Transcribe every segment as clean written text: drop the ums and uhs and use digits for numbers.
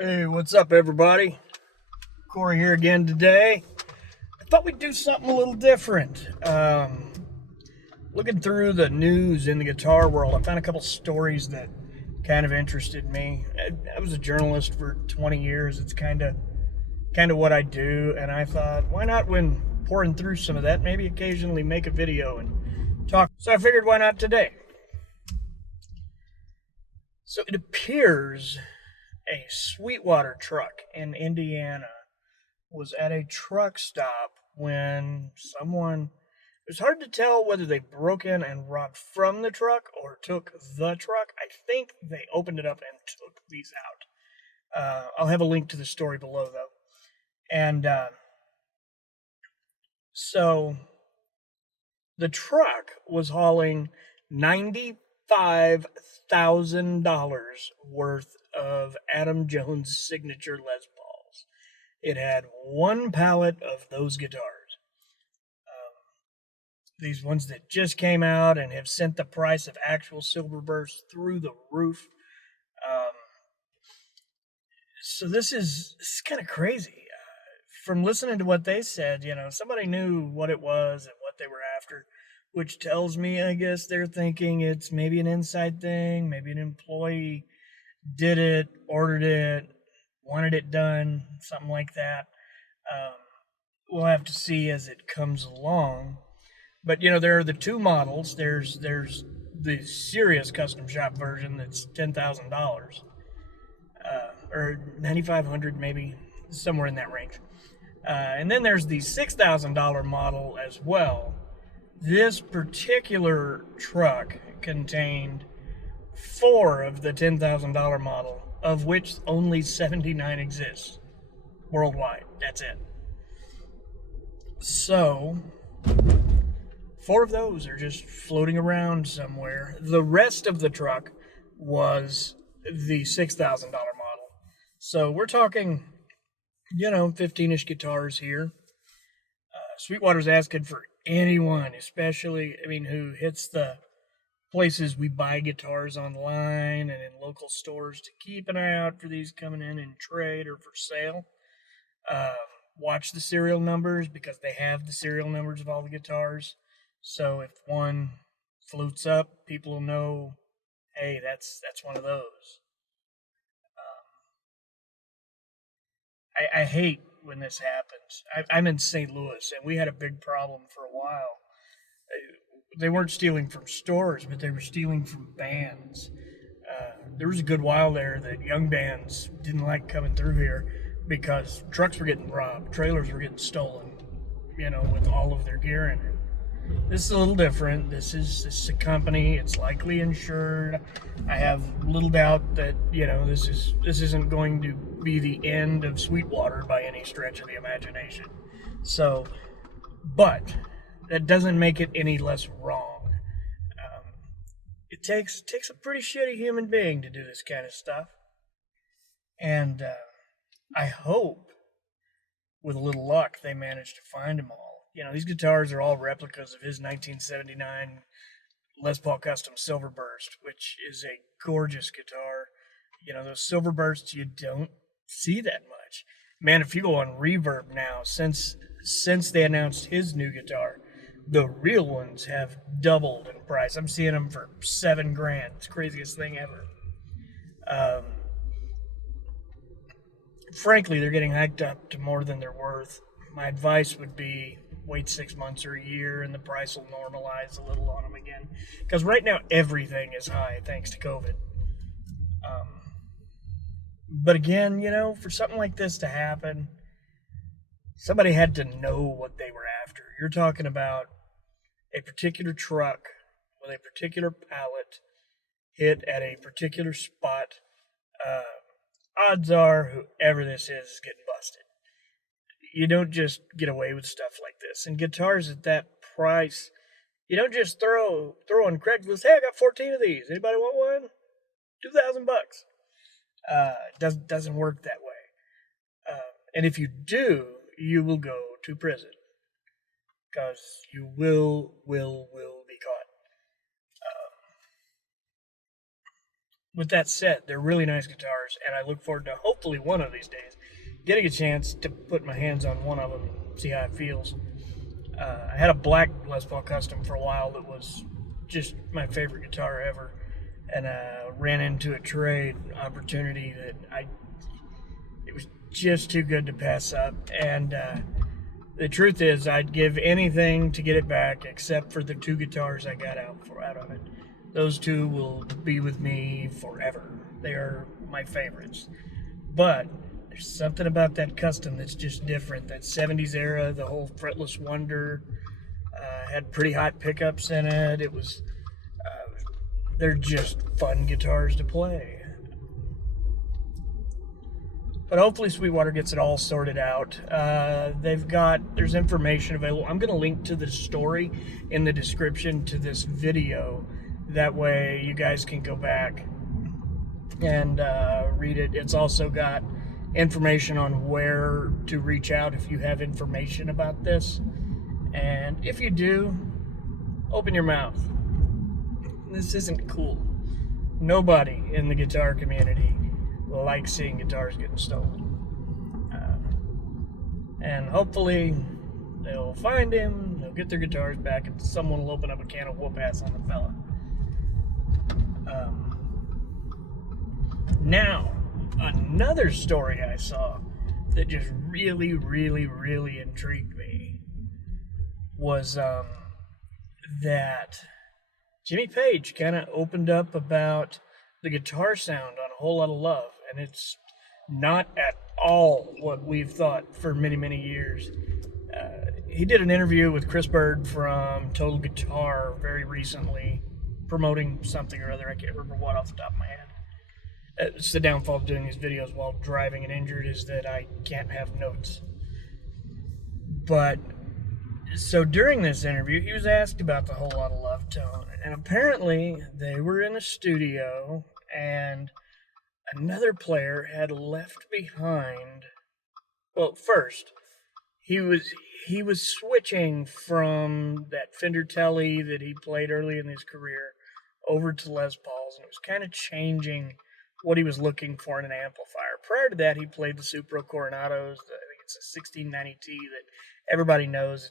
Hey, what's up, everybody? Corey here again today. I thought we'd do something a little different. Looking through the news in the guitar world, I found a couple stories that kind of interested me. I was a journalist for 20 years. It's kind of what I do, and I thought, why not, when pouring through some of that, maybe occasionally make a video and talk. So I figured, why not today? So it appears a Sweetwater truck in Indiana was at a truck stop when someone, it was hard to tell whether they broke in and robbed from the truck or took the truck. I think they opened it up and took these out. I'll have a link to the story below, though. And so the truck was hauling $95,000 worth of Adam Jones' signature Les Pauls. It had one pallet of those guitars. These ones that just came out and have sent the price of actual Silverburst through the roof. Um, so this is kind of crazy. From listening to what they said, somebody knew what it was and what they were after, which tells me, I guess, they're thinking it's maybe an inside thing, maybe an employee did it, ordered it, wanted it done, something like that. Um, we'll have to see as it comes along. But there are the two models. There's the serious custom shop version that's $10,000, or 9,500 maybe, somewhere in that range. And then there's the $6,000 model as well. This particular truck contained four of the $10,000 model, of which only 79 exist worldwide. That's it. So, four of those are just floating around somewhere. The rest of the truck was the $6,000 model. So we're talking, 15-ish guitars here. Sweetwater's asking for anyone, especially, who hits the places we buy guitars online and in local stores, to keep an eye out for these coming in trade or for sale. Uh, Watch the serial numbers, because they have the serial numbers of all the guitars. So if one floats up, people will know, hey, that's one of those. I hate when this happens. I'm in St. Louis, and we had a big problem for a while. They weren't stealing from stores, but they were stealing from bands. There was a good while there that young bands didn't like coming through here because trucks were getting robbed, trailers were getting stolen, with all of their gear in it. This is a little different. This is a company. It's likely insured. I have little doubt that this isn't going to be the end of Sweetwater by any stretch of the imagination. So, but that doesn't make it any less wrong. It takes a pretty shitty human being to do this kind of stuff, and I hope, with a little luck, they manage to find them all. These guitars are all replicas of his 1979 Les Paul Custom Silverburst, which is a gorgeous guitar. Those Silverbursts, you don't see that much. Man, if you go on Reverb now, since they announced his new guitar, the real ones have doubled in price. I'm seeing them for $7,000. It's the craziest thing ever. Um, Frankly, they're getting hiked up to more than they're worth. My advice would be wait 6 months or a year, and the price will normalize a little on them again. Because right now, everything is high thanks to COVID. Um, but again, for something like this to happen, somebody had to know what they were after. You're talking about a particular truck with a particular pallet hit at a particular spot. Uh, Odds are whoever this is getting busted. You don't just get away with stuff like this. And guitars at that price, you don't just throw on Craigslist, hey, I got 14 of these. Anybody want one? $2,000. Doesn't work that way. And if you do, you will go to prison, because you will be caught. with that said, they're really nice guitars, and I look forward to hopefully one of these days getting a chance to put my hands on one of them and see how it feels. I had a black Les Paul Custom for a while that was just my favorite guitar ever, and ran into a trade opportunity that it was just too good to pass up. And the truth is, I'd give anything to get it back, except for the two guitars I got out of it. Those two will be with me forever. They are my favorites. But there's something about that Custom that's just different. That 70s era, the whole fretless Wonder, had pretty hot pickups in it. It was, they're just fun guitars to play. But hopefully Sweetwater gets it all sorted out. There's information available. I'm going to link to the story in the description to this video. That way you guys can go back and read it. It's also got information on where to reach out if you have information about this. And if you do, open your mouth. This isn't cool. Nobody in the guitar community likes seeing guitars getting stolen. And hopefully they'll find him, they'll get their guitars back, and someone will open up a can of whoop ass on the fella. Now, another story I saw that just really, really, really intrigued me was that Jimmy Page kind of opened up about the guitar sound on A Whole Lotta Love, and it's not at all what we've thought for many, many years. He did an interview with Chris Bird from Total Guitar very recently, promoting something or other. I can't remember what off the top of my head. It's the downfall of doing these videos while driving and injured, is that I can't have notes. But, so during this interview, he was asked about the Whole Lotta Love tone, and apparently they were in a studio, and another player had left behind. Well, first, he was switching from that Fender Tele that he played early in his career over to Les Pauls, and it was kind of changing what he was looking for in an amplifier. Prior to that, he played the Supro Coronados. I think it's a 1690T that everybody knows.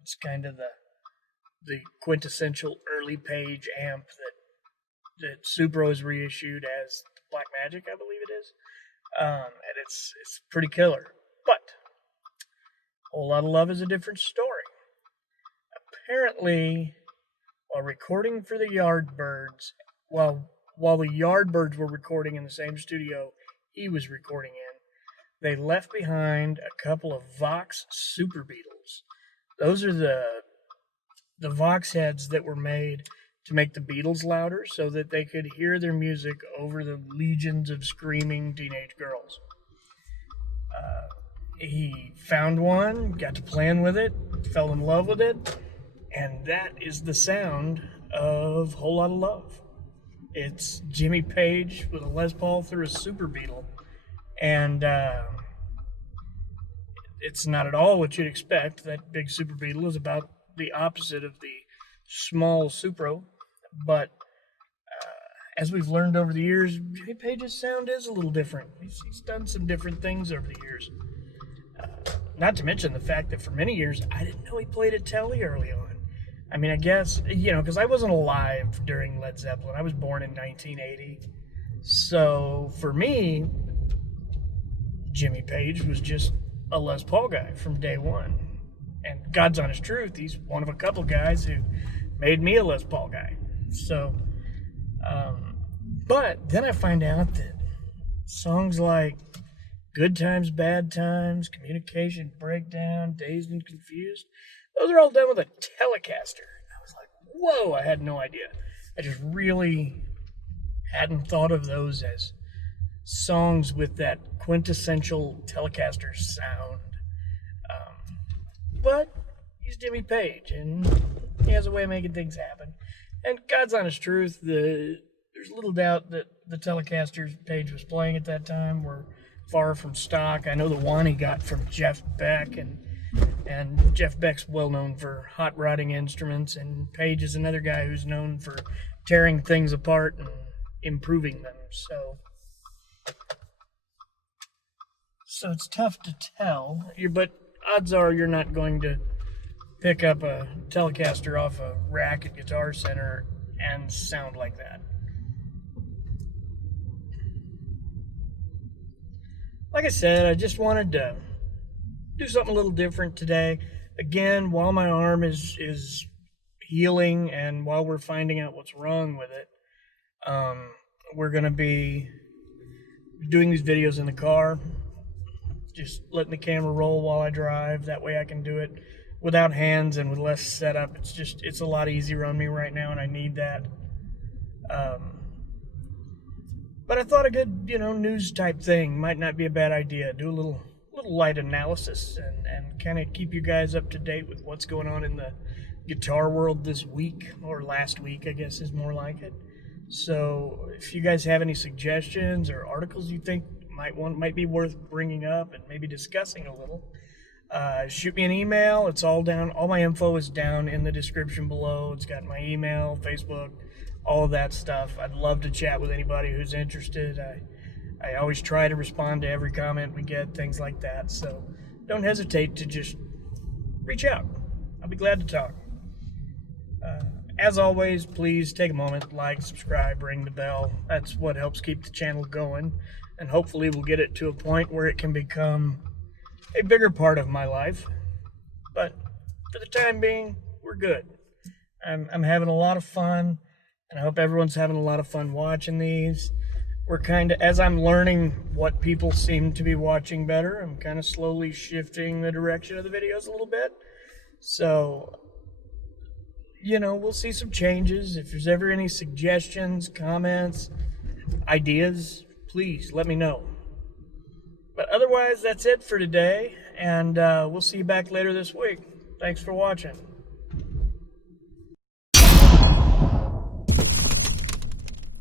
It's kind of the quintessential early Page amp that Supro has reissued as Black Magic, I believe it is. And it's pretty killer. But A Whole Lotta Love is a different story. Apparently, while recording for the Yardbirds, while the Yardbirds were recording in the same studio he was recording in, they left behind a couple of Vox Super Beetles. Those are the Vox heads that were made to make the Beatles louder so that they could hear their music over the legions of screaming teenage girls. He found one, got to playing with it, fell in love with it, and that is the sound of Whole Lotta Love. It's Jimmy Page with a Les Paul through a Super Beetle, and it's not at all what you'd expect. That big Super Beetle is about the opposite of the small Supro, but as we've learned over the years, Jimmy Page's sound is a little different. He's done some different things over the years. Not to mention the fact that for many years, I didn't know he played a Tele early on. I mean, I guess, because I wasn't alive during Led Zeppelin. I was born in 1980. So for me, Jimmy Page was just a Les Paul guy from day one. And God's honest truth, he's one of a couple guys who made me a Les Paul guy. So, but then I find out that songs like Good Times, Bad Times, Communication Breakdown, Dazed and Confused, those are all done with a Telecaster. I was like, whoa, I had no idea. I just really hadn't thought of those as songs with that quintessential Telecaster sound. But he's Jimmy Page, and he has a way of making things happen. And God's honest truth, there's little doubt that the Telecasters Page was playing at that time were far from stock. I know the one he got from Jeff Beck, and Jeff Beck's well known for hot rodding instruments, and Page is another guy who's known for tearing things apart and improving them. So it's tough to tell, but odds are you're not going to pick up a Telecaster off a rack at Guitar Center and sound like that. Like I said, I just wanted to do something a little different today. Again, while my arm is healing and while we're finding out what's wrong with it, we're going to be doing these videos in the car, just letting the camera roll while I drive. That way I can do it without hands and with less setup. It's a lot easier on me right now, and I need that. But I thought a good, news type thing might not be a bad idea. Do a little light analysis and kind of keep you guys up to date with what's going on in the guitar world this week, or last week, I guess is more like it. So if you guys have any suggestions or articles you think might be worth bringing up and maybe discussing a little, shoot me an email. It's all down. All my info is down in the description below. It's got my email, Facebook, all of that stuff. I'd love to chat with anybody who's interested. I always try to respond to every comment we get, things like that. So don't hesitate to just reach out. I'll be glad to talk. As always, please take a moment, like, subscribe, ring the bell. That's what helps keep the channel going. And hopefully we'll get it to a point where it can become a bigger part of my life. But for the time being, we're good. I'm having a lot of fun, and I hope everyone's having a lot of fun watching these. We're as I'm learning what people seem to be watching better, I'm kind of slowly shifting the direction of the videos a little bit. So, we'll see some changes. If there's ever any suggestions, comments, ideas, please let me know. But otherwise, that's it for today, and we'll see you back later this week. Thanks for watching.